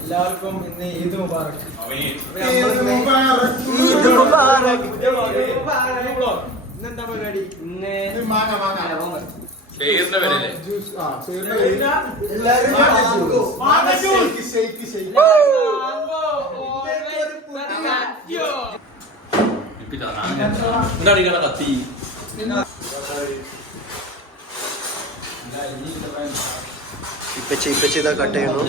എല്ലാവർക്കും ഇന്ന് ഈദ് മുബാറക്. ഇന്നെന്താ പരിപാടി? കത്തി ഇപ്പച്ചി ഇതാ കട്ട് ചെയ്യുന്നു.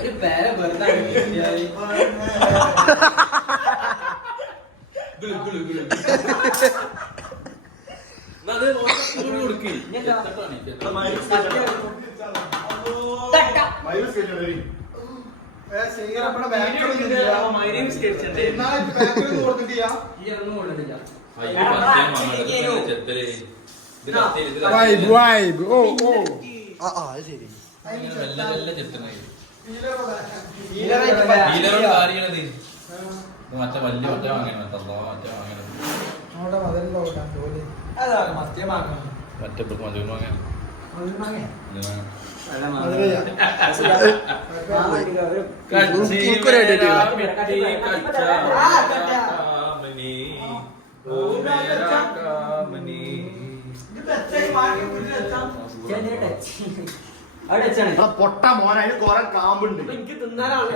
ഒരു പേര വെറുതെ മറ്റേ വലിയ മറ്റേ വാങ്ങണം മറ്റേ മധുരം വാങ്ങാൻ പൊട്ട മോനായി കൊറേ കാമ്പുണ്ട്. എനിക്ക് തിന്നാനാണ്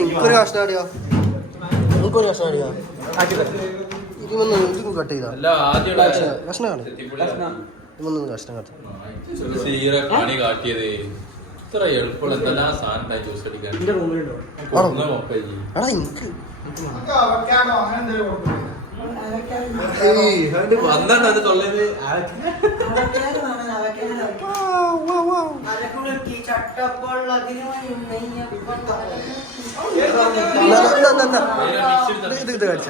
എനിക്കൊരു കഷ്ണം അടിയോ, എനിക്കൊരു കഷ്ണം അടിയോ. ഇതൊന്നും കട്ട് ചെയ്താ കഷ്ണം കാണും. ഇതൊന്നും കഷ്ണം കട്ട് പണി കാട്ടിയത് ഇത്ര എളുപ്പമുള്ള എന്തെല്ലാം സാധനം ജ്യൂസ് അടിക്കാൻ. എടാ എനിക്ക് വന്നത് തൊള്ളത് ഇത് കളിച്ച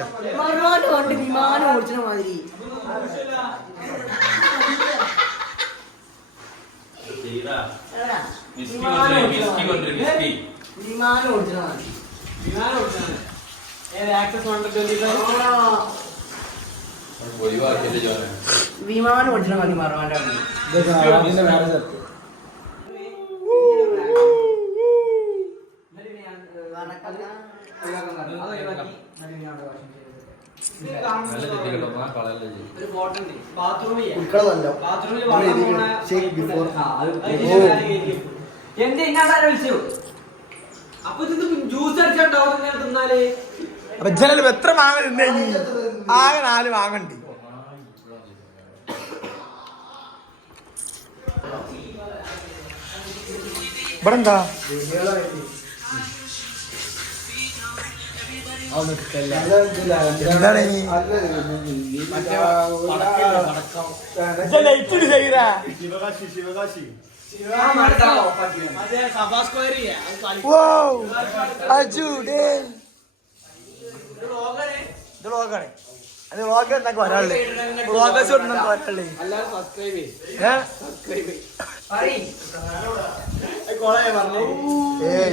വിമാനം ഓടിച്ച മാതിരി വിമാനം ഓടിച്ച മാതിരി വിമാനം ഓടിച്ച മതി മറവാൻ്റെ എന്റെ ഇന്നാളെ വിളിച്ചു. അപ്പൊ ഇത് ജ്യൂസ് അടിച്ചിട്ടുണ്ടാവും തിന്നാല്. അപ്പൊ ജനലും എത്ര മാങ്ങ തിന്നേ? ആകെ 4 മാങ്ങണ്ട്. ഇവിടെ എന്താ എന്താണ് ലൈറ്റ് ചെയ്യരാ? അത് വ്ളോഗർ എന്നൊക്കെ വരാനുള്ളേ. വ്ളോഗേഴ്സ് വരാനുള്ളേ.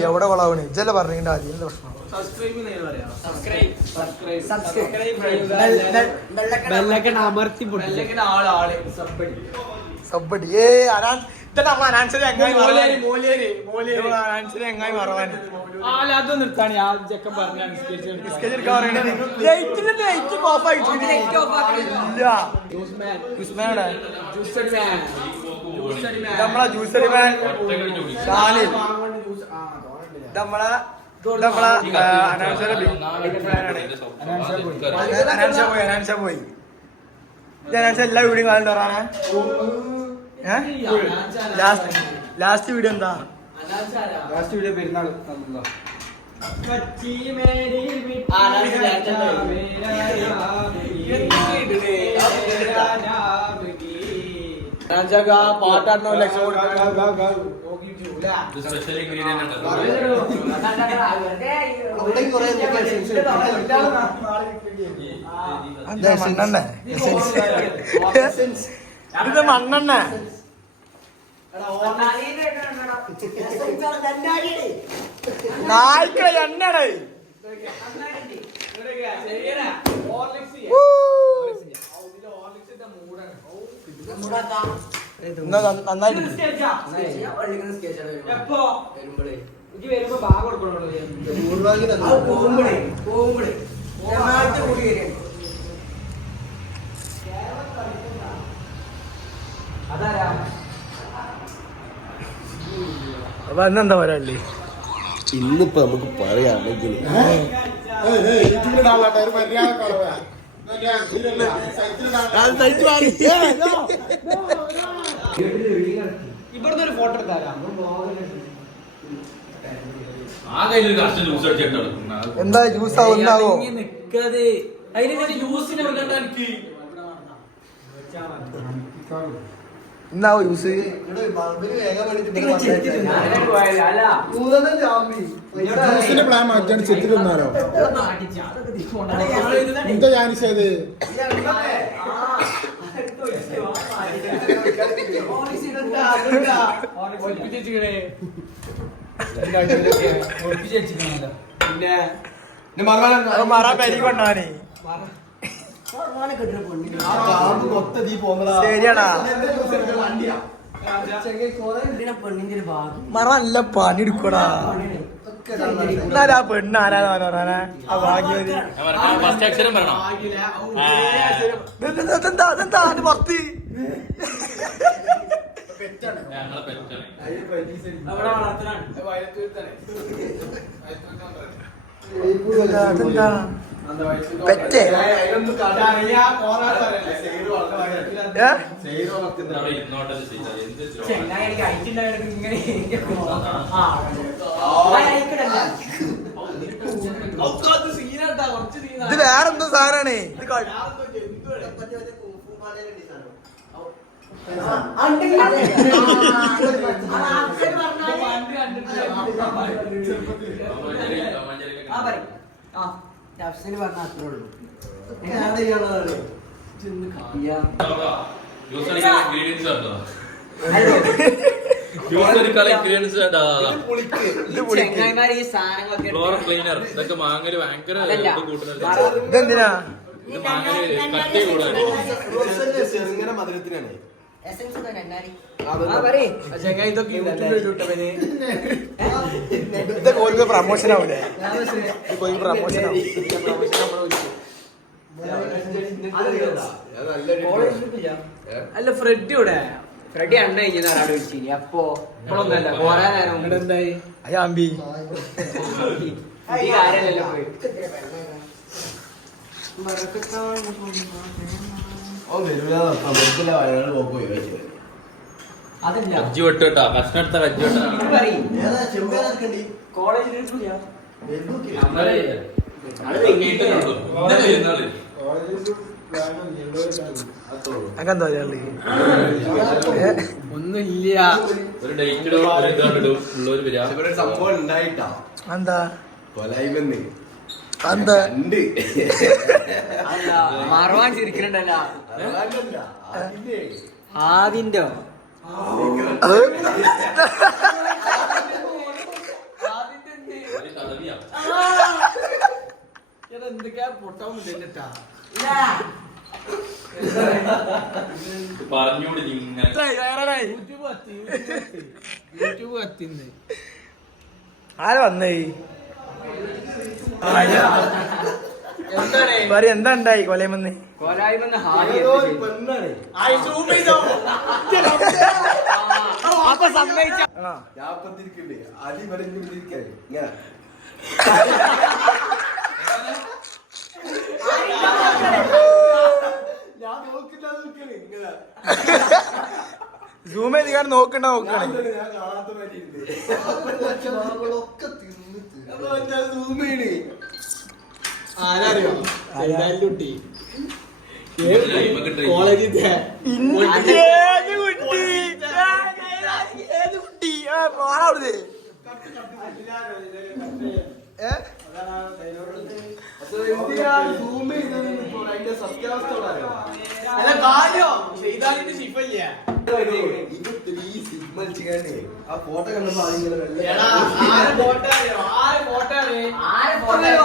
എവിടെ കൊളാവണേ ഇജല്ല പറഞ്ഞിട്ട് അതിന്റെ പ്രശ്നം. സബ്ബടി എങ്ങായി മറവാൻ അത് നിർത്താൻ ചെക്കൻ പറഞ്ഞ നമ്മളെ ജ്യൂസറി മാൻ ഷാനിൽ നമ്മളെ അനാൻഷ പോയി. എല്ലാ വീഡിയോ കാണുന്നുണ്ടോ റാന? ലാസ്റ്റ് വീഡിയോ എന്താ? ലാസ്റ്റ് വീഡിയോ പെരുന്നാൾ പാട്ടാണോ ലക്ഷം മണ്ണെണ്ണ ഇത് മണ്ണെണ്ണ നായ്ക്കളെ എണ്ണടേ നന്നായിട്ട് വരുമ്പോ ഭാഗം കൊടുക്കണോ അതാരാ അപ്പൊ അന്നെന്താ പറയാല്ലേ ഇന്നിപ്പോ നമുക്ക് പറയാണെങ്കിൽ ഇവിടുന്ന് ഒരു ഫോട്ടോ എടുത്താരാ ആ കയ്യിൽ കഷ്ടം ജ്യൂസ് അടിച്ചിട്ടാണ് എന്താ ജ്യൂസ് ഒന്നാവോ നിക്കത് അതിന് ജ്യൂസിനെ എനിക്ക് ഇന്നാവോ ജ്യൂസ് ജ്യൂസിന്റെ പ്ലാൻ മാറ്റാണ് ചെത്തിൽ നിന്നാലോ എന്താ ഞാനിച്ചത് പിന്നെ മറാ പരി കൊണ്ടാണേ ശരിയാടാ മറ നല്ല പണി എടുക്കടാ എന്നാലും ആ പെണ്ണ് ആരാന്ന് പറയാനാ ആ ഭാഗ്യവതി ഫസ്റ്റ് അക്ഷരം പറയണം അതെന്താ അത് പുറത്ത് ഞങ്ങളെ പെറ്റാണ് അതെന്താ പെറ്റേ ഇന്നോട്ടല്ലേ ചെയ്താൽ എന്ത് എനിക്ക് അയച്ചിട്ടുണ്ടായിരുന്നു ഇങ്ങനെ ഇത് വേറെന്തോ സാധനാണ് ഇത് പറഞ്ഞ അത്രേ ഉള്ളൂ ജ്യൂസ് അടിക്കാൻ ഇൻഗ്രീഡിയൻസ് ഉണ്ടോ ജ്യൂസ് അടിക്കാൻ ഇൻഗ്രീഡിയൻസ് കേട്ടാ ചെങ്ങായിമാര് ഈ സാധനങ്ങളൊക്കെ ഫ്ലോർ ക്ലീനർ ഇതൊക്കെ മാങ്ങല് ഭയങ്കര കൂട്ടുന്നത് ഇതെന്തിനാ ഇത് മാങ്ങല് കട്ടി കൂടാൻ ചെറുങ്ങനെ മധുരത്തിനാണ് ഇത് കോഴിക്ക് പ്രമോഷൻ ആവൂലേ കോഴിക്ക് പ്രമോഷൻ ആവും അല്ല ഫ്രെഡി ഇവിടെ ഫ്രെഡി അണ്ണ കഴിഞ്ഞ ഒരാളെ വിളിച്ചിനി അപ്പൊ ഇപ്പോഴൊന്നല്ല കൊറേ നേരം കൊണ്ട് എന്തായി അയാമ്പി ഈ കാര്യമല്ലല്ലോ പോയി അതില്ല കജ്ജി വെട്ട് കേട്ടാ കഷ്ണം എടുത്ത കജ്ജി വെട്ടാണ് കോളേജിൽ അങ്ങനെന്താ പറയാ ഒന്നുമില്ല ഒരു ഡേറ്റ് ഇടും ഒരു ഇതാണ്ടിടും ഉള്ളവര് വരാ ഇവിടെ സംഭവം ഉണ്ടായിട്ടാ എന്താ കൊലായ്മന്ന് എന്താ ഉണ്ട് മറവാൻ ചിരിക്കണ്ടല്ല ആദിന്റെ തടവിയാ എന്തൊക്കെയാ പൊട്ടാവുന്നില്ലട്ടാ പറഞ്ഞോട് ഇങ്ങനെ യൂട്യൂബ് കത്തിന്ന് ആരാ വന്നേ പറ എന്താ ഉണ്ടായി കൊലയമെന്ന് കൊലായ്മന്ന് അപ്പൊ സമ്മതിച്ച ഞാപ്പത്തിരിക്കണ്ടേ അടി പറഞ്ഞിരിക്കാൻ ഇങ്ങനെ ഞാൻ നോക്കില്ല ഇങ്ങനെ സൂം ചെയ്ത് ഞാൻ നോക്കണ്ട നോക്കണേ ഞാൻ കാണാത്ത മാതിരി ആരറിയോ കുട്ടി കോളേജിൽ ഏത് കുട്ടി ഏത് കുട്ടി അവിടുന്ന് അല്ല കാര്യം ചെയ്താലിന്റെ ശിഫല്ല ഇത് 3 സിഗ്മ ആ ഫോട്ടോ കണ്ടപ്പോ ആരെങ്കിലും എടാ, ആരെ ഫോട്ടോ അറിയോ? ആരെ ഫോട്ടോ അറിയോ? ആരെ ഫോട്ടോ അറിയോ?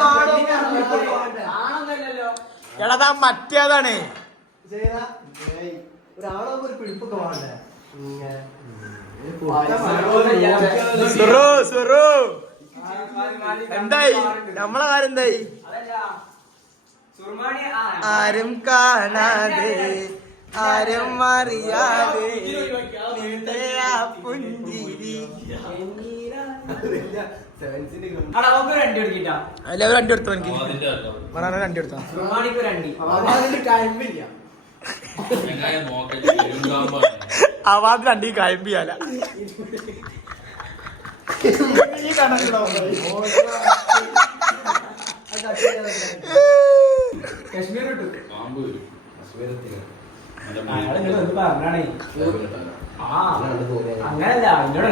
ആണൊന്നല്ലല്ലോ. എടാ മറ്റേതാണ്. ഒരാളാകുമ്പോ ഒരു പിടിപ്പൊക്കെ വേണ്ടേ സുറു സുറു എന്തായി നമ്മളെ കാര്യം എന്തായി? അതല്ല. സുർമാണി ആരും കാണാതെ ആരും അറിയാതെ നിന്റെ ആ പുഞ്ചിരി. അടാ, നമുക്ക് ഒരു വണ്ടി എടുക്കിട്ടാ. അല്ല ഒരു രണ്ടി എടുത്തോ എനിക്ക് അതിന്റെ കേട്ടോ പറയാൻ രണ്ടി എടുത്തോ. സുർമാണിക്ക് ഒരു വണ്ടി. കഴിവില്ല. എങ്ങനെ നോക്കട്ടെ ഉണ്ടാകുമ്പോഴാണ് അവാദ് രണ്ടി കായമ്പിയാല. കശ്മീർ വിട്ടു. പാമ്പ് വരും പറഞ്ഞാണേ. ആ അങ്ങനല്ല, എന്നോടാ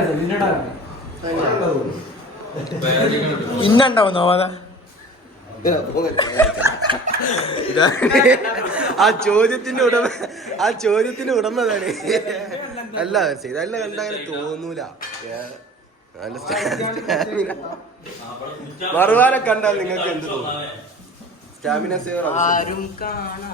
ഇന്നുണ്ടാവും നോവാദ. ആ ചോദ്യത്തിന്റെ ഉടമതാണ്. അല്ല ചെയ്തല്ല കണ്ട അങ്ങനെ തോന്നൂല. മറുവാനെ കണ്ടാൽ നിങ്ങൾക്ക് എന്ത് തോന്നും? സ്റ്റാമിന സേവർ ആരും കാണാ.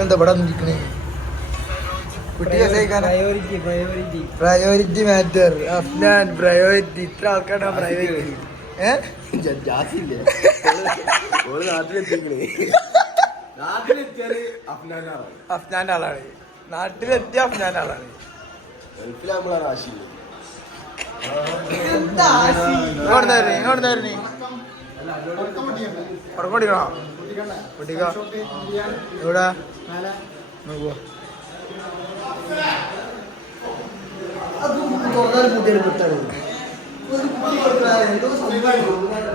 എന്താ ഇവിടെ നിൽക്കണേ? Priority matter. അഫ്നാൻ പ്രയോറിറ്റി. ഇത്ര ആൾക്കാരാ പ്രയോറിറ്റി. ജാസില്ലേ നാട്ടിലെത്തിക്കണേ. നാട്ടിലെത്തിയാല് അഫ്നാനാണ്. അഫ്നാന്റെ ആളാണ്. നാട്ടിലെത്തിയ അഫ്നാന്റെ ആളാണ്. ഗൾഫിലാകുമ്പോഴാണ് ആശി. ഇങ്ങോട്ട് ഉറക്കൊടിക്കണോ? പൊട്ടിക്ക എവിടാ നോക്കുവോ?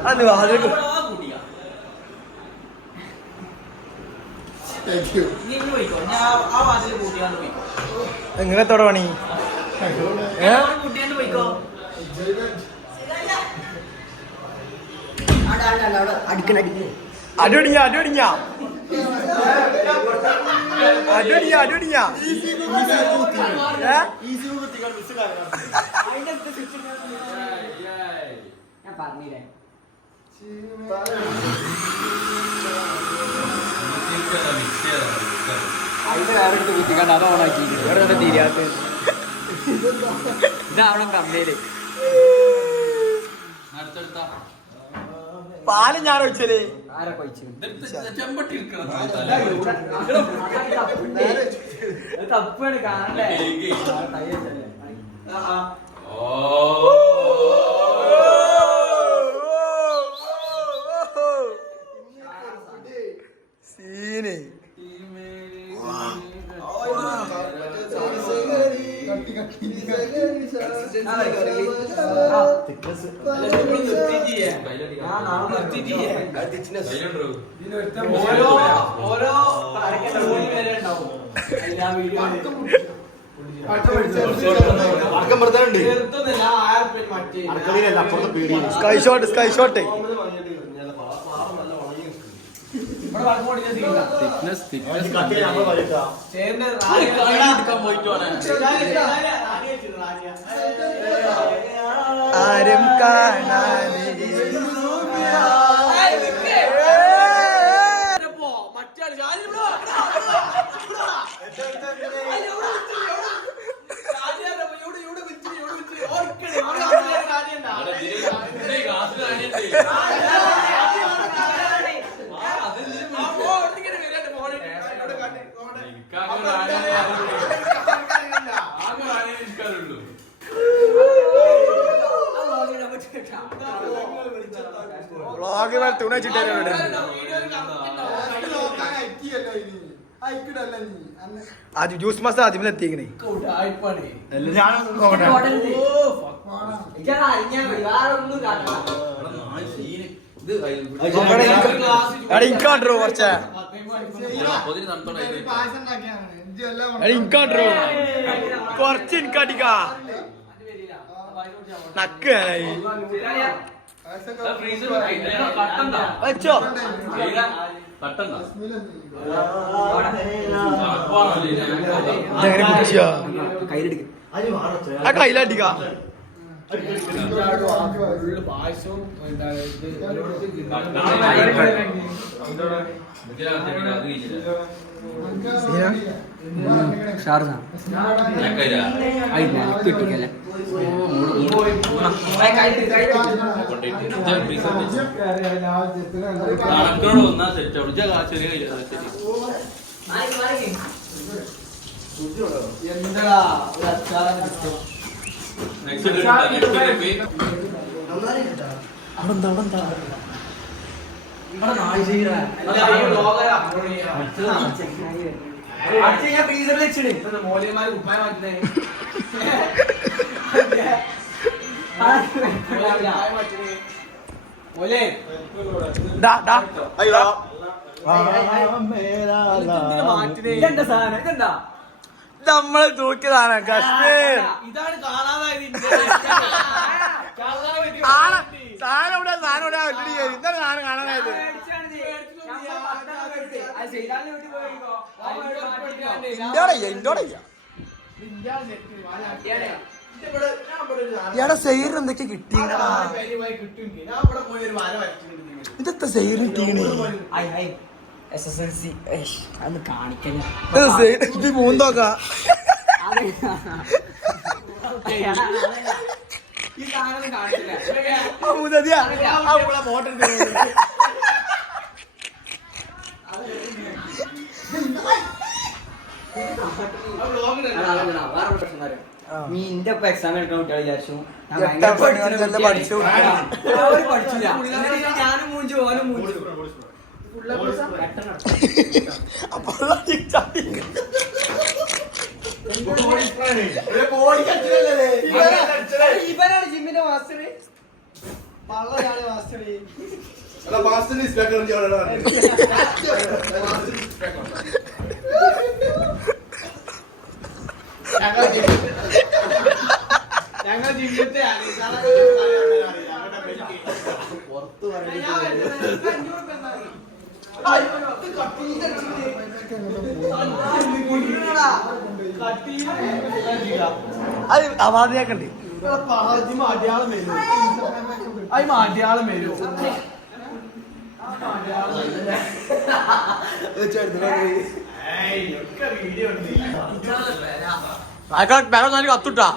അത് വാതിലേക്ക് എങ്ങനത്തോടെ പണി? അടിപൊളിയാ അടിപൊളിയാ അടിപൊളിയാ അടിപൊളിയാ. ഞാൻ പറഞ്ഞില്ലേ അതിന്റെ വേറെ കുത്തിക്കണ്ട. അത് ഓണാക്കി ഇവിടെ തിരിയാത്ത ഇതാവണം കമ്പനിയില്. പാല് ഞാൻ വെച്ചത് ആരെ കൊയിച്ചു തപ്പാണ് കാണണ്ടേ? സീന് ഓരോ ഉണ്ടാവും. Sky shot sky shot. ആരും കാണാതെ വ്ളോഗ് തുണ വെച്ചിട്ടേ അത് ജ്യൂസ് മസാല ആദ്യം എത്തിക്കണേ. ഇൻകാണ്ടോ കുറച്ച് ഇൻകാണ്ടോ കുറച്ച് ഇൻകാട്ടിക്ക നക്ക് വെച്ചോ ഇതെങ്ങനെ കുടിച്ചാ ആ കയ്യിലടിക്ക പായസവും എന്താ ഒരു അച്ചാറാണ് കിട്ടുക. മോലിയന്മാര് കുപ്പായ മാറ്റുന്നേ മോലെ ഇതെന്താ സാധനം ഇതെന്താ നമ്മള് തൂക്കിയതാണ് കശ്മീർ ഇതാണ് കാണാതായത് സാധനം ഇവിടെ സാധനം ഇവിടെ എന്താണ് സാധനം കാണാനായത് ഇയാടെ സെയർ എന്തൊക്കെ കിട്ടിയടാ ഇതൊക്കെ സെയർ കിട്ടീണ് SSLC അന്ന് കാണിക്കല ഇത് മൂന്നോക്ക ഈ സാധനം കാണിച്ചില്ല ഫോട്ടോ മീന്റെ എക്സാം എടുക്കാൻ കുട്ടികളെ വിചാരിച്ചു പഠിച്ചു പഠിച്ചില്ല ഞാനും മൂഞ്ചു ഓനും മൂഞ്ചു ഇവനാണ് ജിമ്മിന്റെ മാസ്റ്റർ പള്ളയാണ് മാസ്റ്റർ ഞങ്ങൾ ജീവിതത്തെ അത് അവാദിയാക്കണ്ട് അടയാളം വരും അതിന് അടയാളം വരും ബാഗ് കത്തുട്ടാ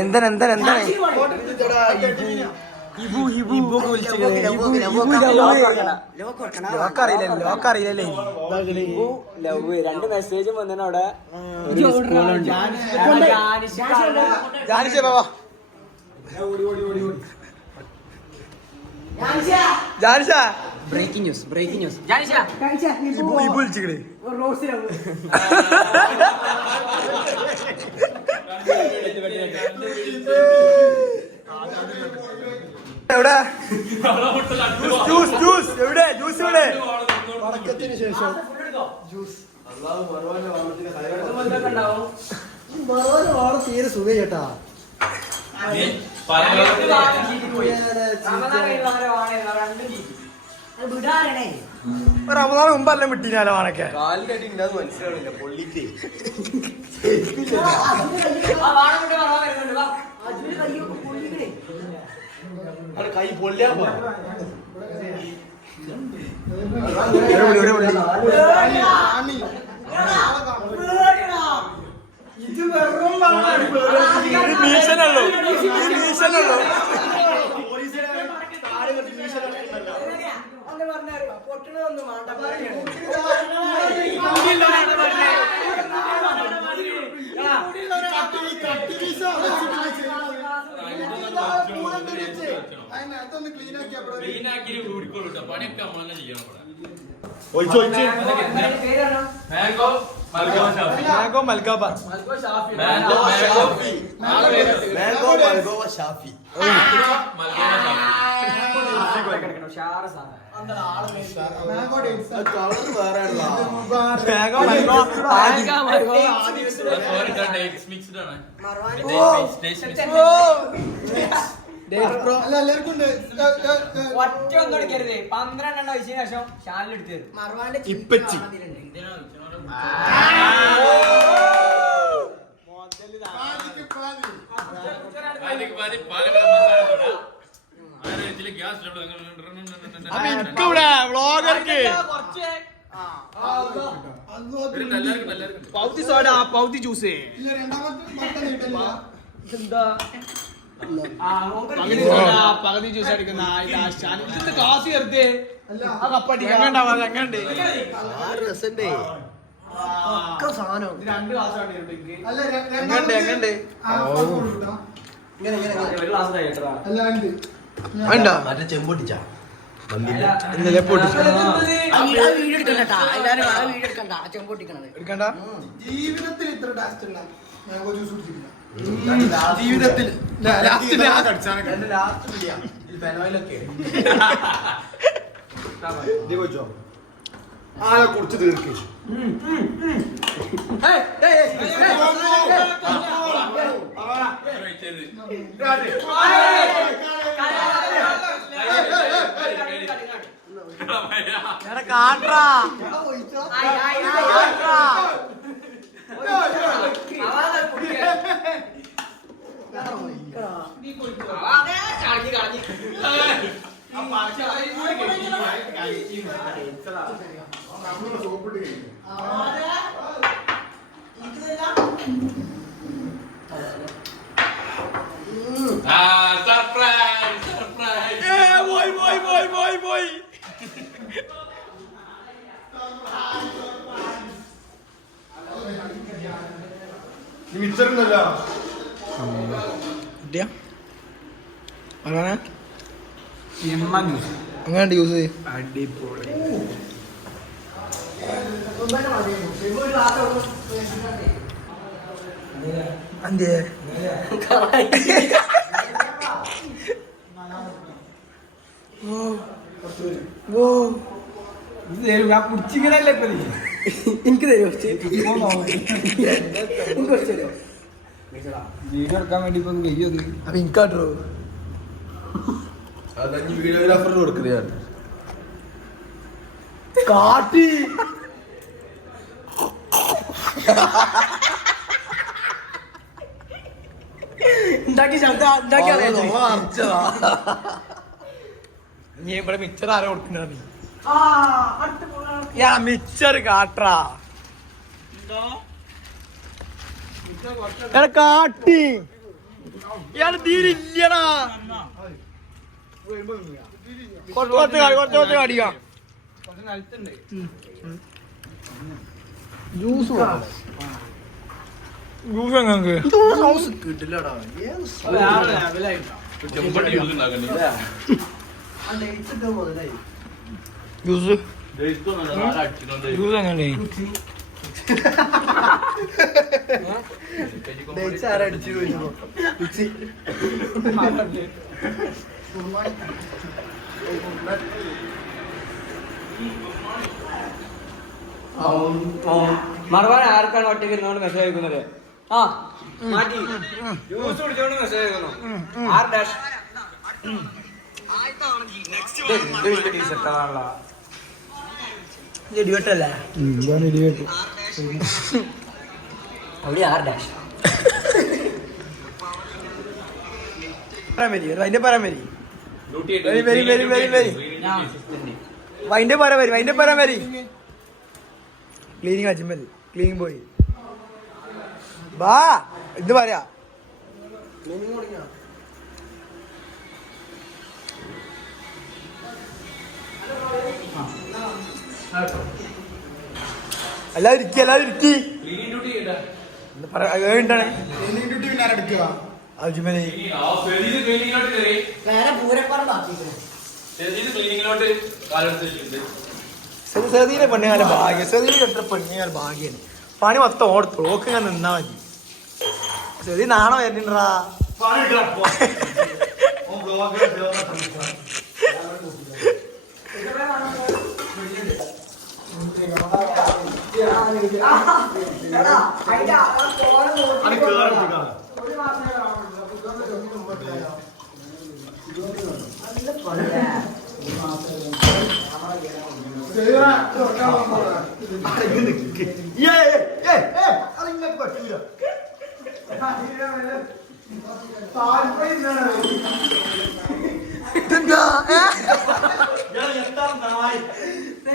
എന്താണ് എന്താണ് എന്താണ് ലോക്കറിയില്ലല്ലേ രണ്ട് മെസ്സേജും വന്നതിന് അവിടെ ജാനിച്ചേ ബാബാ ജാനിച്ച ബ്രേക്കിംഗ് ന്യൂസ് ഇബു വിളിച്ചിക്കണേ എവിടെ ജ്യൂസ് എവിടെ ജ്യൂസ് എവിടെ പടക്കത്തിന് ശേഷം തീരെ സുഖ ചേട്ടാ റമദാൻ മുമ്പെല്ലാം വിട്ടീനാലോ ആണൊക്കെ മനസ്സിലാവില്ല പൊള്ളിക്ക് കൈ പൊള്ളിയാ ഇത് വെറും ഭീഷണുള്ളൂ മാംഗോ മൽഗോബ ഷാഫി മിക്സ്ഡ് ആണ്. എല്ലാവർക്കും ഉണ്ട് ഒറ്റ ഒന്നും എടുക്കരുത്. 12 വയസ്സിന് ശേഷം ഷാനിൽ എടുത്തത് ഇപ്പച്ചി വ്ളോഗർക്ക് പൗതി സോഡ പൗതി ജ്യൂസ് ഇല്ല രണ്ടാമത്തെ മട്ടൻ കിട്ടില്ല എന്താ പകുതി ജ്യൂസ് അടിക്കുന്ന ക്ലാസ് ചേർത്തേ അല്ല എങ്ങണ്ട് രസണ്ടേ ഒക്കെ സാധനം 2 ക്ലാസ് ആണ്. അല്ല എങ്ങണ്ട് ഇങ്ങനെ ഒരു ക്ലാസ് കഴിയട്ടാ. അല്ല ഉണ്ട് വേണ്ട മറ്റേ ചെമ്പൊട്ടിച്ചാ ഇന്നലെ പൊട്ടിച്ചു എടുക്കണ്ട ജീവിതത്തിൽ ഇത്ര ടേസ്റ്റ് ഉള്ള മാംഗോ ജ്യൂസ് കുടിച്ചിട്ടില്ല ജീവിതത്തിൽ കുറിച്ച് തീർക്കും കാട്ടാ പോയി മിച്ചറുണ്ടല്ലോ അങ്ങനെ യൂസ് അതെ കുടിച്ചിങ്ങനല്ലേ എനിക്ക് തരുമോ വീഡിയോ എടുക്കാൻ വേണ്ടി ഇപ്പൊ കഴിയത് അപ്പൊ എനിക്കാട്ടോ വീഡിയോഗ്രാഫറിന് കൊടുക്കുക കാട്ടി ഉണ്ടാക്കി ശബ്ദം ഉണ്ടാക്കി നീ ഇവിടെ മിച്ചർ ആരോ കൊടുക്കണ മിച്ചർ കാട്ടാ കാട്ടി ഇയാള് തീരില്ലടാ കുറച്ച് കാടിക്കാം ജ്യൂസ് ജ്യൂസ് എങ്ങനെ ഹൗസ് കിട്ടില്ലടാ മുതലായി ജ്യൂസ് ജ്യൂസ് എങ്ങനെ ആരടിച്ചു ചോദിച്ചപ്പോ മറുപടി ആർക്കാണ് ഒറ്റയ്ക്ക് ഇരുന്നോണ്ട് മെസ്സേജ് അയക്കുന്നത്? ആ മാറ്റി ജ്യൂസ് കുടിച്ചോണ്ട് മെസ്സേജ് അയക്കുന്നു. ഇടിവെട്ടല്ലേ അതിന്റെ പറയാൻ വരി വൈൻ്റെ പറയാൻ വരി ക്ലീനിങ് അജിമൽ ക്ലീനിങ് പോയി ബാ ഇത് പറയാ എല്ലാവരും ഇരിക്കി അജിമലി സദീനെ പെണ്ണുകാല ഭാഗ്യം സദീനെ എത്ര പെണ്ണുകാല ഭാഗ്യാണ് പണി മൊത്തം ഓടത്തു ഓക്ക് ഞാൻ നിന്നാ മതി സദീ നാണോ വരുന്നുണ്ടാ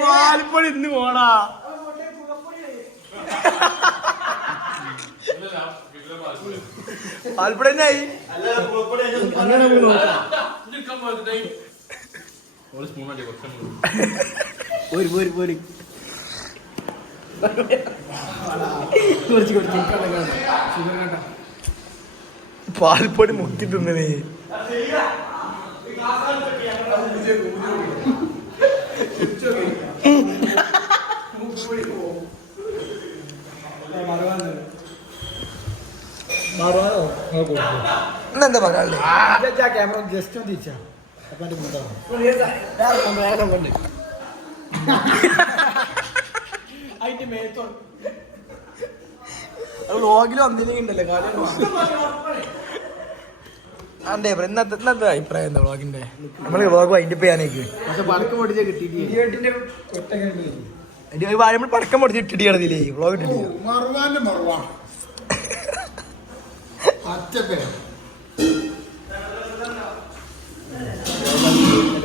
പാൽപ്പൊടി ഇന്ന് പോടാ. പാൽപ്പൊടി തന്നെയായി. പാൽപ്പൊടി മുക്കി തിന്നണേ. ഇന്നെന്താ പറയാ ക്യാമറ ജസ്റ്റ് ഒന്ന് തിരിച്ചാ അതിന്റെ മേത്തോ വ്ളോഗിൽ വന്നില്ലെങ്കിണ്ടല്ലേ കാര്യം. അതെ ഇന്നത്തെ അഭിപ്രായം എന്താ വ്ളോഗിന്റെ? നമ്മള് വ്ളോഗ് വൈൻഡ് അപ്പ് ചെയ്യാനേക്ക് പടക്കം പൊടിച്ച കിട്ടിയിട്ട് നമ്മൾ പടക്കം പൊടിച്ച് ഇട്ടിട്ട് കിടന്നില്ലേ വ്ളോഗ് ഇട്ടിട്ടില്ല.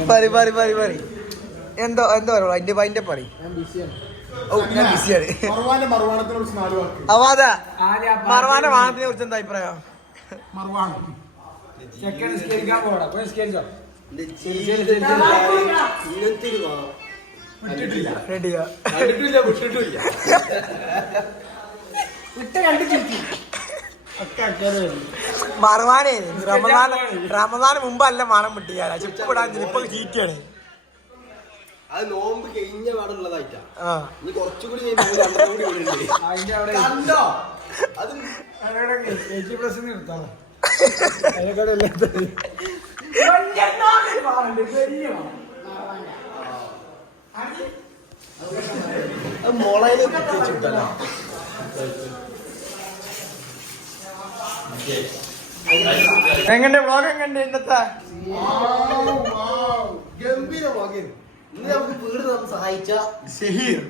പറ എന്തോ പറയുള്ളൂ അതിന്റെ വൈൻഡ് അപ്പ് പറയും. ഓ ഞാൻ ബിസിയാണ്. അവാദ മറവാന്റെ വാഹനത്തിനെ കുറിച്ച് എന്താ അഭിപ്രായം? മറവാനെ റമദാന് മുമ്പല്ല മണം വിട്ടിയാ ചിപ്പ് വിടാൻ ഇപ്പൊ ചീറ്റാണ്. അത് നോമ്പ് കഴിഞ്ഞ പാടുള്ളതായിട്ടാ. ആ ഇനി കുറച്ചുകൂടി മോളയില് വെച്ചിട്ടല്ലോ. എങ്ങനെ വ്ളോഗ് എങ്ങനെ ഇന്നത്തെ? ഗംഭീര മകൻ. ഇന്ന് നമുക്ക് വീട് നമ്മൾ സഹായിച്ച ഷഹീർ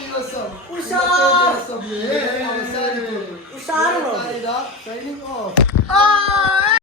ദിവസം